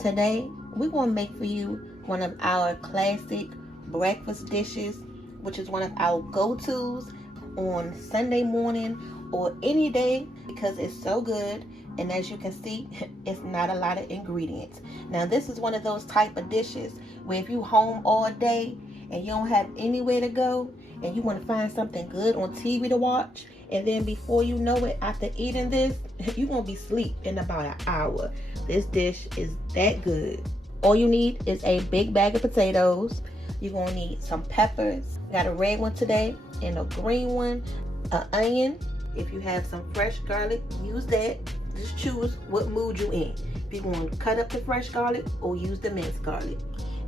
Today, we're going to make for you one of our classic breakfast dishes, which is one of our go-tos on Sunday morning or any day because it's so good. And as you can see, it's not a lot of ingredients. Now, this is one of those type of dishes where if you home all day and you don't have anywhere to go and you want to find something good on TV to watch, and then before you know it, after eating this, you're going to be asleep in about an hour. This dish is that good. All you need is a big bag of potatoes. You're going to need some peppers. Got a red one today and a green one. An onion. If you have some fresh garlic, use that. Just choose what mood you in. If you want to cut up the fresh garlic or use the minced garlic.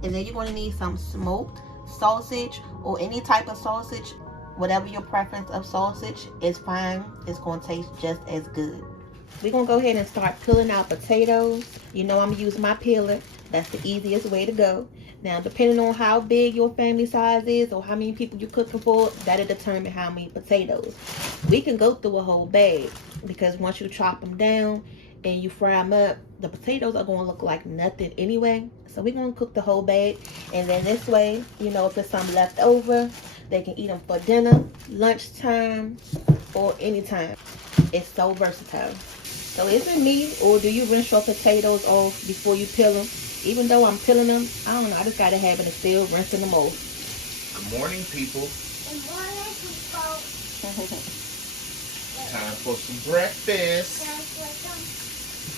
And then you're going to need some smoked sausage or any type of sausage. Whatever your preference of sausage is fine. It's going to taste just as good. We're going to go ahead and start peeling out potatoes. You know I'm going to use my peeler. That's the easiest way to go. Now, depending on how big your family size is or how many people you're cooking for, that'll determine how many potatoes. We can go through a whole bag because once you chop them down and you fry them up, the potatoes are going to look like nothing anyway. So we're going to cook the whole bag. And then this way, you know, if there's some left over, they can eat them for dinner, lunchtime, or anytime. It's so versatile. So is it me, or do you rinse your potatoes off before you peel them? Even though I'm peeling them, I don't know, I just got a habit of still rinsing them off. Good morning, people. Good morning, people. Time for some breakfast. Time for some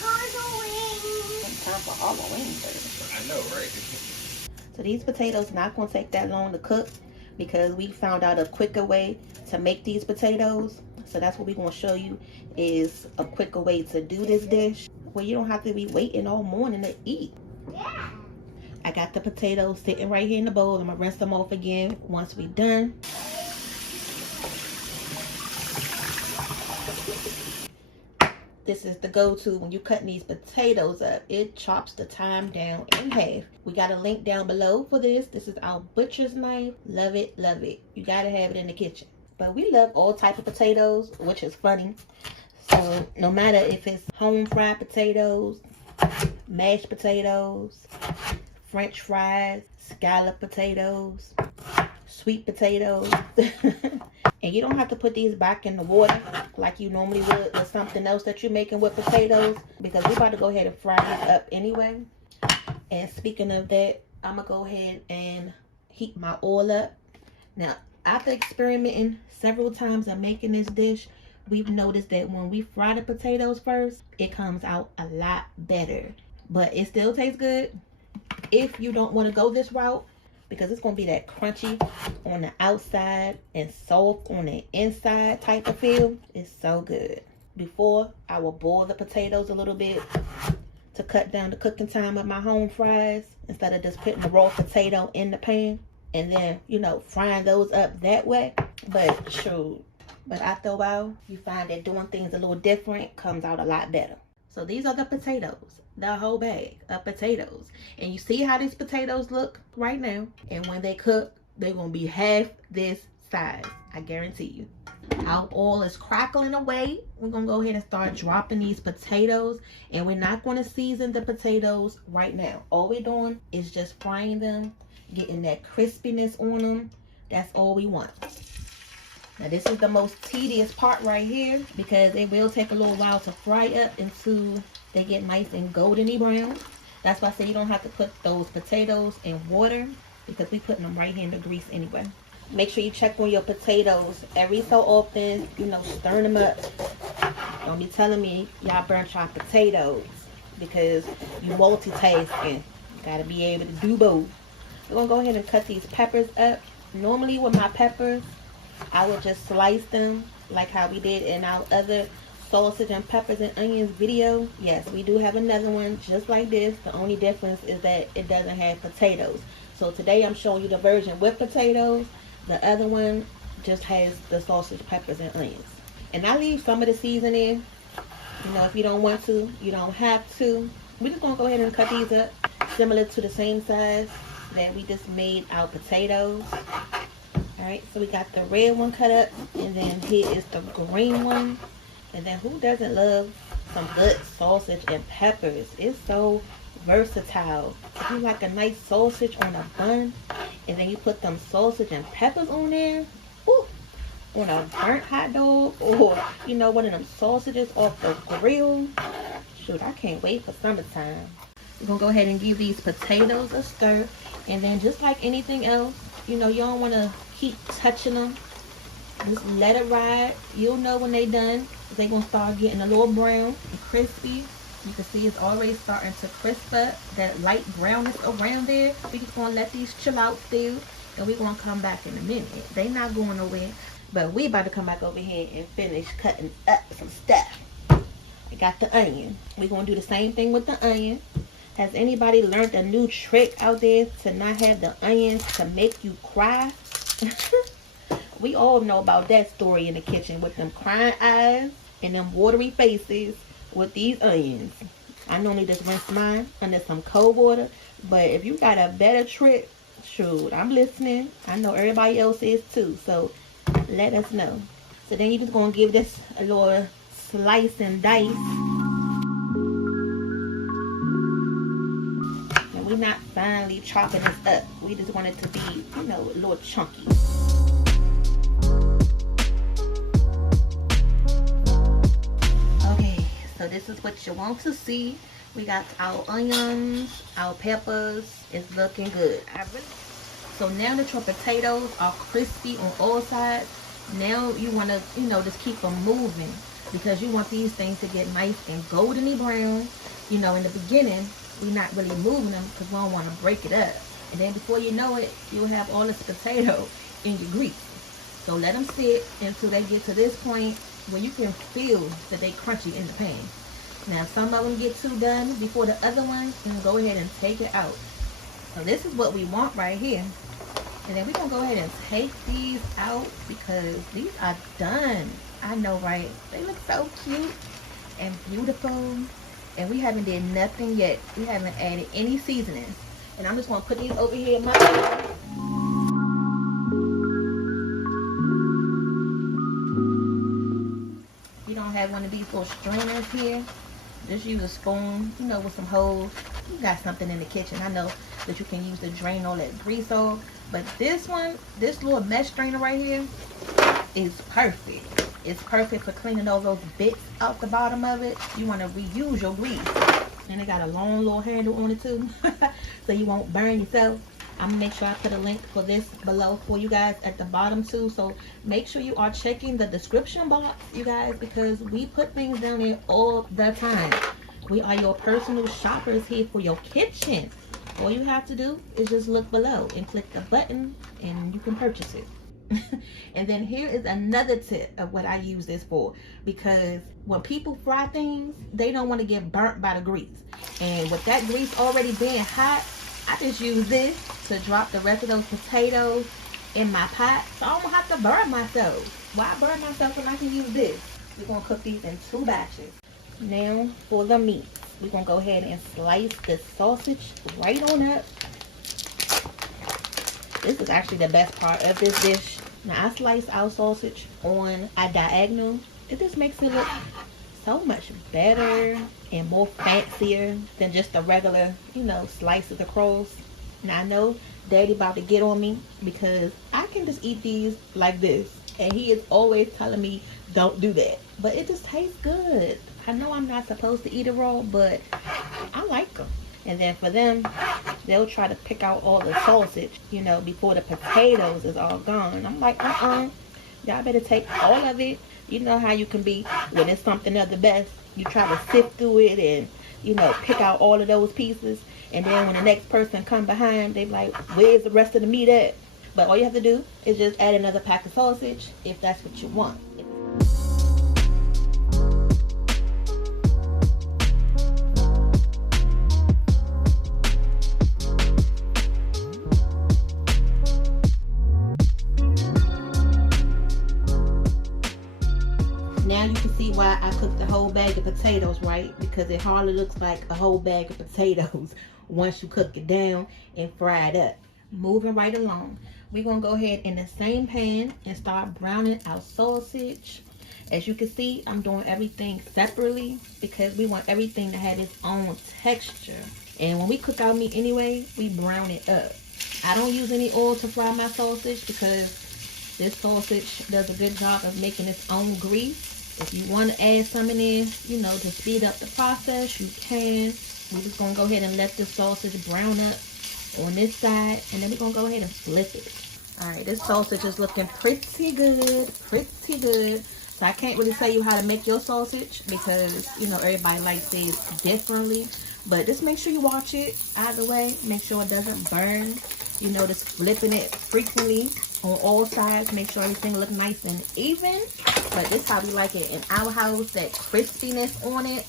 Halloween. Time for Halloween, baby. I know, right? So these potatoes not going to take that long to cook because we found out a quicker way to make these potatoes. So that's what we're going to show you is a quicker way to do this dish where you don't have to be waiting all morning to eat. Yeah. I got the potatoes sitting right here in the bowl. I'm going to rinse them off again once we're done. This is the go-to when you're cutting these potatoes up. It chops the time down in half. We got a link down below for this. This is our butcher's knife. Love it, love it. You got to have it in the kitchen. But we love all type of potatoes, which is funny. So no matter if it's home fried potatoes, mashed potatoes, French fries, scallop potatoes, sweet potatoes. And you don't have to put these back in the water like you normally would with something else that you're making with potatoes, because we're about to go ahead and fry these up anyway. And speaking of that, I'm going to go ahead and heat my oil up. Now, after experimenting several times of making this dish, we've noticed that when we fry the potatoes first, it comes out a lot better. But it still tastes good if you don't want to go this route, because it's going to be that crunchy on the outside and soft on the inside type of feel. It's so good. Before, I will boil the potatoes a little bit to cut down the cooking time of my home fries instead of just putting the raw potato in the pan and then, you know, frying those up that way. But true. But after a while, you find that doing things a little different comes out a lot better. So these are the potatoes, the whole bag of potatoes. And you see how these potatoes look right now. And when they cook, they're going to be half this size. I guarantee you. Our oil is crackling away. We're going to go ahead and start dropping these potatoes. And we're not going to season the potatoes right now. All we're doing is just frying them, getting that crispiness on them. That's all we want. Now this is the most tedious part right here because it will take a little while to fry up until they get nice and goldeny brown. That's why I say you don't have to put those potatoes in water because we're putting them right here in the grease anyway. Make sure you check on your potatoes every so often, you know, stirring them up. Don't be telling me y'all burnt your potatoes because you multitasking. You gotta be able to do both. We're gonna go ahead and cut these peppers up. Normally with my peppers, I would just slice them like how we did in our other sausage and peppers and onions video. Yes, we do have another one just like this. The only difference is that it doesn't have potatoes. So today I'm showing you the version with potatoes. The other one just has the sausage, peppers, and onions. And I leave some of the seasoning. You know, if you don't want to, you don't have to. We're just going to go ahead and cut these up similar to the same size that we just made our potatoes. Alright, so we got the red one cut up, and then here is the green one. And then who doesn't love some good sausage and peppers? It's so versatile. If you like a nice sausage on a bun, and then you put them sausage and peppers on there, ooh, on a burnt hot dog, or you know, one of them sausages off the grill. Shoot, I can't wait for summertime. We're gonna go ahead and give these potatoes a stir, and then just like anything else, you know, you don't want to keep touching them. Just let it ride. You'll know when they done. They gonna start getting a little brown and crispy. You can see it's already starting to crisp up. That light brownness around there. We just gonna let these chill out still, and we're gonna come back in a minute. They not going nowhere, but we about to come back over here and finish cutting up some stuff. I got the onion. We're gonna do the same thing with the onion. Has anybody learned a new trick out there to not have the onions to make you cry? We all know about that story in the kitchen with them crying eyes and them watery faces with these onions. I normally just rinse mine under some cold water, but if you got a better trick, shoot, I'm listening. I know everybody else is too, so let us know. So then you're just gonna give this a little slice and dice. And we're not finely chopping this up. We just want it to be, you know, a little chunky. Okay, so this is what you want to see. We got our onions, our peppers. It's looking good. So now that your potatoes are crispy on all sides, now you want to, you know, just keep them moving, because you want these things to get nice and goldeny brown. You know, in the beginning, we're not really moving them because we don't want to break it up. And then before you know it, you'll have all this potato in your grease. So let them sit until they get to this point where you can feel that they crunchy in the pan. Now some of them get too done before the other ones, and go ahead and take it out. So this is what we want right here. And then we're going to go ahead and take these out because these are done. I know, right? They look so cute and beautiful. And we haven't did nothing yet. We haven't added any seasonings. And I'm just going to put these over here in my pan. You don't have one of these little strainers here. Just use a spoon, you know, with some holes. You got something in the kitchen. I know that you can use to drain all that grease off. But this one, this little mesh strainer right here is perfect. It's perfect for cleaning all those bits out the bottom of it. You want to reuse your grease. And it got a long little handle on it too. So you won't burn yourself. I'm going to make sure I put a link for this below for you guys at the bottom too. So make sure you are checking the description box, you guys, because we put things down there all the time. We are your personal shoppers here for your kitchen. All you have to do is just look below and click the button and you can purchase it. And then here is another tip of what I use this for, because when people fry things, they don't want to get burnt by the grease. And with that grease already being hot, I just use this to drop the rest of those potatoes in my pot, so I don't have to burn myself. Why burn myself when I can use this? We're going to cook these in 2 batches. Now for the meat. We're going to go ahead and slice the sausage right on up. This is actually the best part of this dish. Now I slice our sausage on a diagonal. It just makes it look so much better and more fancier than just a regular, you know, slices across. Now I know Daddy about to get on me because I can just eat these like this, and he is always telling me don't do that, but it just tastes good. I know I'm not supposed to eat it raw, but I like them. And then for them, they'll try to pick out all the sausage, you know, before the potatoes is all gone. I'm like, y'all better take all of it. You know how you can be when it's something of the best. You try to sift through it and, you know, pick out all of those pieces. And then when the next person come behind, they be like, where's the rest of the meat at? But all you have to do is just add another pack of sausage if that's what you want. Now you can see why I cooked the whole bag of potatoes, right? Because it hardly looks like a whole bag of potatoes once you cook it down and fry it up. Moving right along, we're going to go ahead in the same pan and start browning our sausage. As you can see, I'm doing everything separately because we want everything to have its own texture. And when we cook our meat anyway, we brown it up. I don't use any oil to fry my sausage because this sausage does a good job of making its own grease. If you want to add some in there, you know, to speed up the process, you can. We're just going to go ahead and let this sausage brown up on this side. And then we're going to go ahead and flip it. Alright, this sausage is looking pretty good. Pretty good. So I can't really tell you how to make your sausage because, you know, everybody likes things differently. But just make sure you watch it either way. Make sure it doesn't burn. You know, just flipping it frequently on all sides. Make sure everything look nice and even. But this is how we like it in our house. That crispiness on it.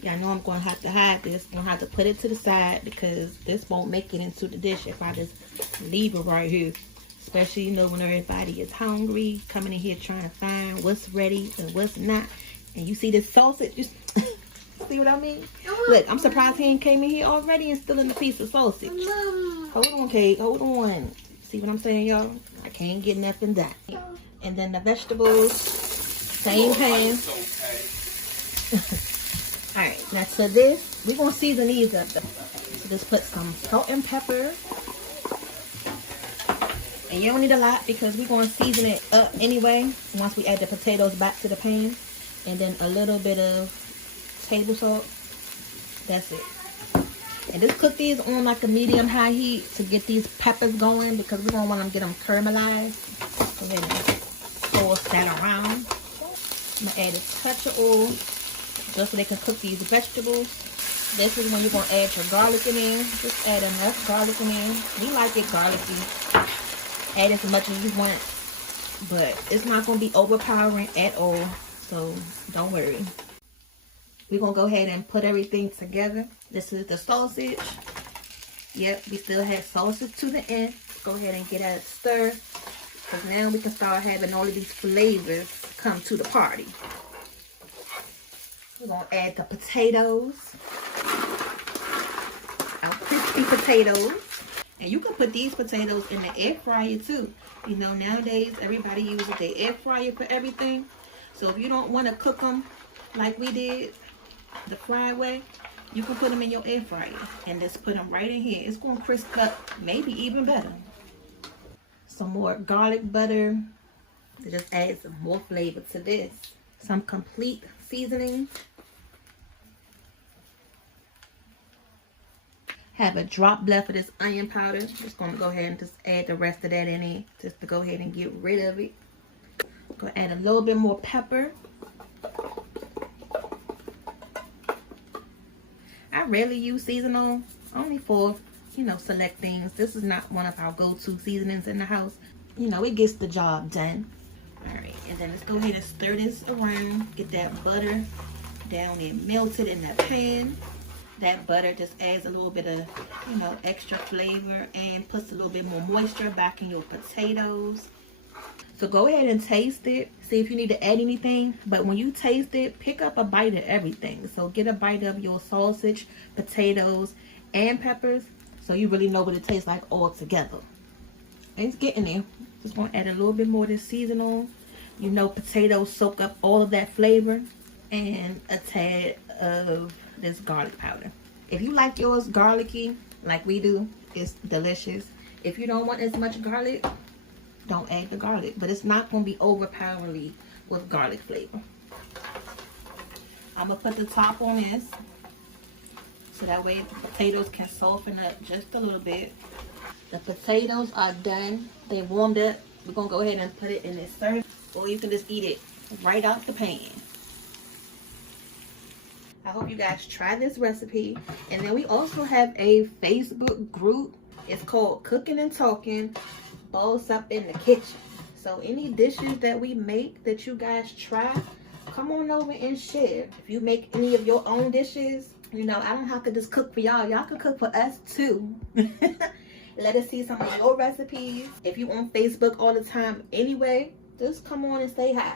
Yeah, I know I'm going to have to hide this. I'm going to have to put it to the side because this won't make it into the dish if I just leave it right here. Especially, you know, when everybody is hungry, coming in here trying to find what's ready and what's not. And you see this sausage, just see what I mean? Look, I'm surprised he ain't came in here already and still in the piece of sausage. Hold on, Kate, hold on. See what I'm saying, y'all? I can't get nothing done. And then the vegetables, same pan. Alright, now to this, we're going to season these up. So just put some salt and pepper. And you don't need a lot because we're going to season it up anyway once we add the potatoes back to the pan. And then a little bit of table salt. That's it. And just cook these on like a medium-high heat to get these peppers going because we're going to want to get them caramelized. Go ahead and toss that around. I'm going to add a touch of oil just so they can cook these vegetables. This is when you're going to add your garlic in there. Just add enough garlic in there. We like it garlicky. Add as much as you want, but it's not going to be overpowering at all, so don't worry. We're going to go ahead and put everything together. This is the sausage. Yep, we still have sausage to the end. Go ahead and get that stir, because now we can start having all of these flavors come to the party. We're going to add the potatoes, our crispy potatoes. And you can put these potatoes in the air fryer too. You know, nowadays everybody uses the air fryer for everything. So if you don't want to cook them like we did, the fried way, you can put them in your air fryer and just put them right in here. It's going to crisp up, maybe even better. Some more garlic butter to just add some more flavor to this. Some complete seasoning. Have a drop left of this onion powder. Just going to go ahead and just add the rest of that in here just to go ahead and get rid of it. Go add a little bit more pepper. I rarely use seasonal, only for, you know, select things. This is not one of our go-to seasonings in the house. You know, it gets the job done. Alright, and then let's go ahead and stir this around. Get that butter down there melted in that pan. That butter just adds a little bit of, you know, extra flavor and puts a little bit more moisture back in your potatoes. So go ahead and taste it. See if you need to add anything. But when you taste it, pick up a bite of everything. So get a bite of your sausage, potatoes, and peppers. So you really know what it tastes like all together. And it's getting there. Just want to add a little bit more of this seasoning. You know, potatoes soak up all of that flavor. And a tad of this garlic powder. If you like yours garlicky like we do, it's delicious. If you don't want as much garlic, don't add the garlic, but it's not going to be overpowering with garlic flavor. I'm going to put the top on this so that way the potatoes can soften up just a little bit. The potatoes are done. They warmed up. We're going to go ahead and put it in this serving, or you can just eat it right out the pan. I hope you guys try this recipe. And then we also have a Facebook group. It's called Cooking and Talking Boss Up in the Kitchen. So any dishes that we make that you guys try, come on over and share. If you make any of your own dishes, you know, I don't have to just cook for y'all. Y'all can cook for us too. Let us see some of your recipes. If you on Facebook all the time anyway, just come on and say hi.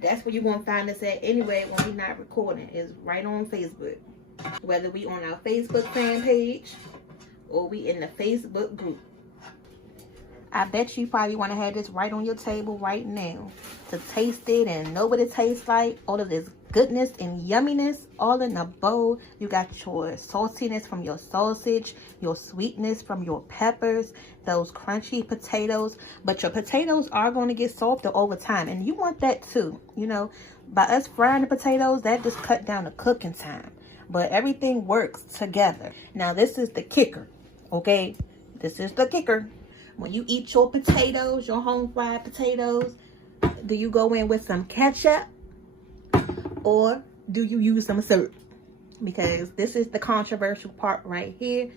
That's where you're going to find us at anyway when we're not recording. Is right on Facebook. Whether we on our Facebook fan page or we in the Facebook group. I bet you probably want to have this right on your table right now to taste it and know what it tastes like. All of this goodness and yumminess all in a bowl. You got your saltiness from your sausage, your sweetness from your peppers, those crunchy potatoes. But your potatoes are going to get softer over time, and you want that too. You know, by us frying the potatoes, that just cut down the cooking time. But everything works together. Now, this is the kicker, okay? This is the kicker. When you eat your potatoes, your home fried potatoes, do you go in with some ketchup or do you use some syrup? Because this is the controversial part right here.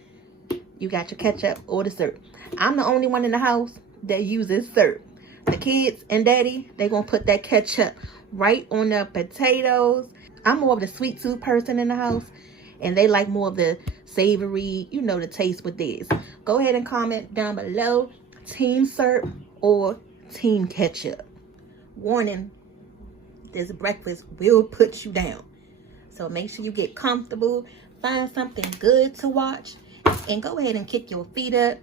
You got your ketchup or the syrup. I'm the only one in the house that uses syrup. The kids and daddy, they're going to put that ketchup right on the potatoes. I'm more of the sweet tooth person in the house, and they like more of the savory, you know, the taste with this. Go ahead and comment down below, team syrup or team ketchup. Warning, this breakfast will put you down. So make sure you get comfortable, find something good to watch, and go ahead and kick your feet up.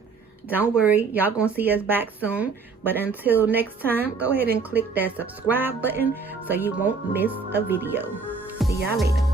Don't worry, y'all gonna see us back soon. But until next time, go ahead and click that subscribe button so you won't miss a video. See y'all later.